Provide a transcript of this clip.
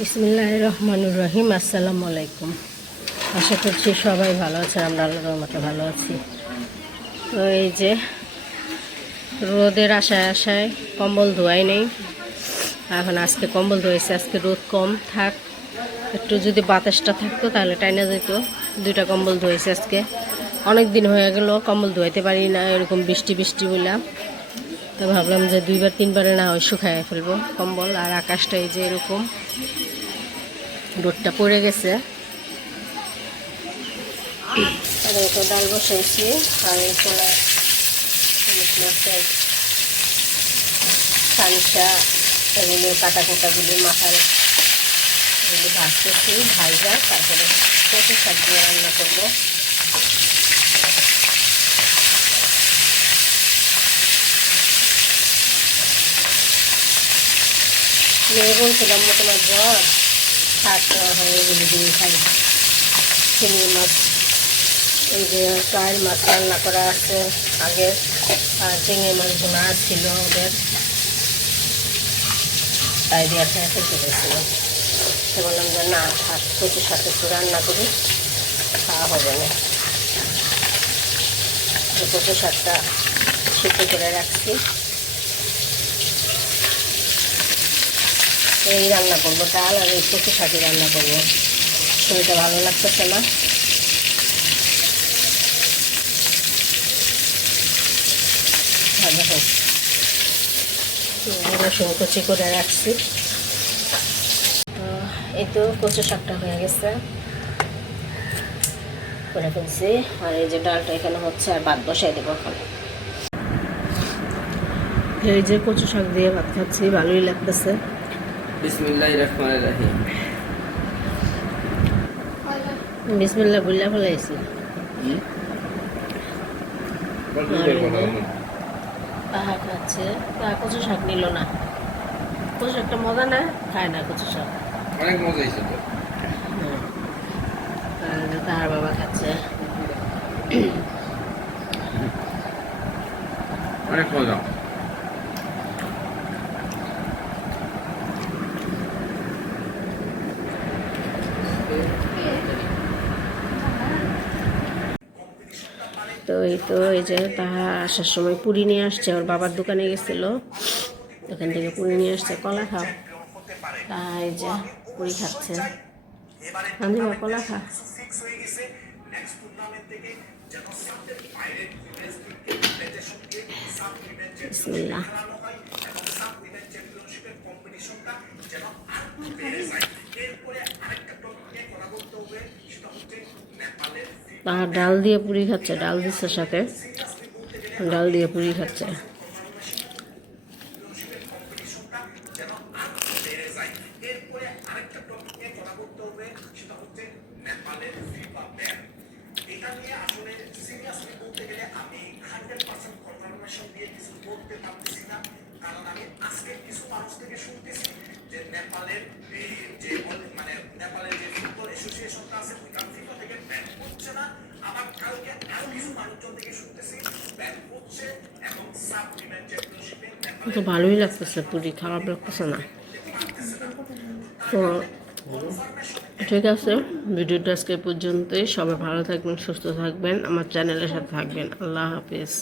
বিসমিল্লাহির রহমানির রহিম। আসসালামু আলাইকুম। আশা করছি সবাই ভালো আছেন, আমরা আল্লাহর রহমতে ভালো আছি। তো এই যে রোদের আশায় আশায় কম্বল ধোয়াই নেই, এখন আজকে কম্বল ধোয়েছে। আজকে রোদ কম থাক, একটু যদি বাতাসটা থাকতো তাহলে টাইনা যেত। দুইটা কম্বল ধোয়েছে আজকে, অনেক দিন হয়ে গেল কম্বল ধোয়াইতে পারি না, এরকম বৃষ্টি বৃষ্টি বললাম। তো ভাবলাম যে দুইবার তিনবারে না হয় শুকায় ফেলবো কম্বল। আর আকাশটা এই যে এরকম রোদটা পড়ে গেছে। আর এই তো ডাল বসাইছি, আর এই কোলা সানসা এগুলো কাটাগুলি মাথার এগুলো ভাজতেছি, ভাজা তারপরে কচু শাক দিয়ে রান্না করবো। মেয়ে বলছিলাম তোমার জ্বর, শাক হয় এগুলো দিয়ে খাই। চিংড়ি মাছ, এই যে চাল মাছ রান্না করা আছে আগে, আর চিংড়ি মাছ বোনা ছিল ওদের, তাই দিয়ে খেয়ে ফেলতে গেছিল। সে বললাম যে না শাক কচু শাক একটু রান্না করি, খাওয়া হবে না। কচু শাকটা সিদ্ধ করে রাখছি, এই রান্না করবো, ডাল আর এই কচু শাকই রান্না করবো। শরীরটা ভালো লাগতেছে না। দেখো রসুন কুচি করে রাখছি। এই তো কচু শাকটা হয়ে গেছে, করে ফেলছি। আর এই যে ডালটা এখানে হচ্ছে, আর ভাত বসাই দেবো এখন। এই যে কচু শাক দিয়ে ভাত খাচ্ছি, ভালোই লাগতেছে। বিসমিল্লাহির রহমানির রহিম। বিসমিল্লাহ বললা ফেলাইছি। পাহা খাচ্ছে, কচু শাক নিল না। কচু শাকটা মজা না, খায় না কচু শাক, অনেক মজা হয়েছে তো। তাহার বাবা খাচ্ছে। অনেক মজা। তো এই যে তাহা আসার সময় পুরি নিয়ে আসছে, ওর বাবার দোকানে গেছিলো, ওখান থেকে পুরি নিয়ে আসছে। কলা খাও, তাহা এই যে পুরি খাচ্ছে। আমি কলা খা। বিসমিল্লাহ। তাহার ডাল দিয়ে পুরি খাচ্ছে, ডাল দিচ্ছে সাথে, ডাল দিয়ে পুরি খাচ্ছে। তো ভালোই লাগতেছে, পুরি খারাপ লাগতেছে না। তো ঠিক আছে, ভিডিওটা আজকে পর্যন্তই। সবাই ভালো থাকবেন, সুস্থ থাকবেন, আমার চ্যানেলের সাথে থাকবেন। আল্লাহ হাফিজ।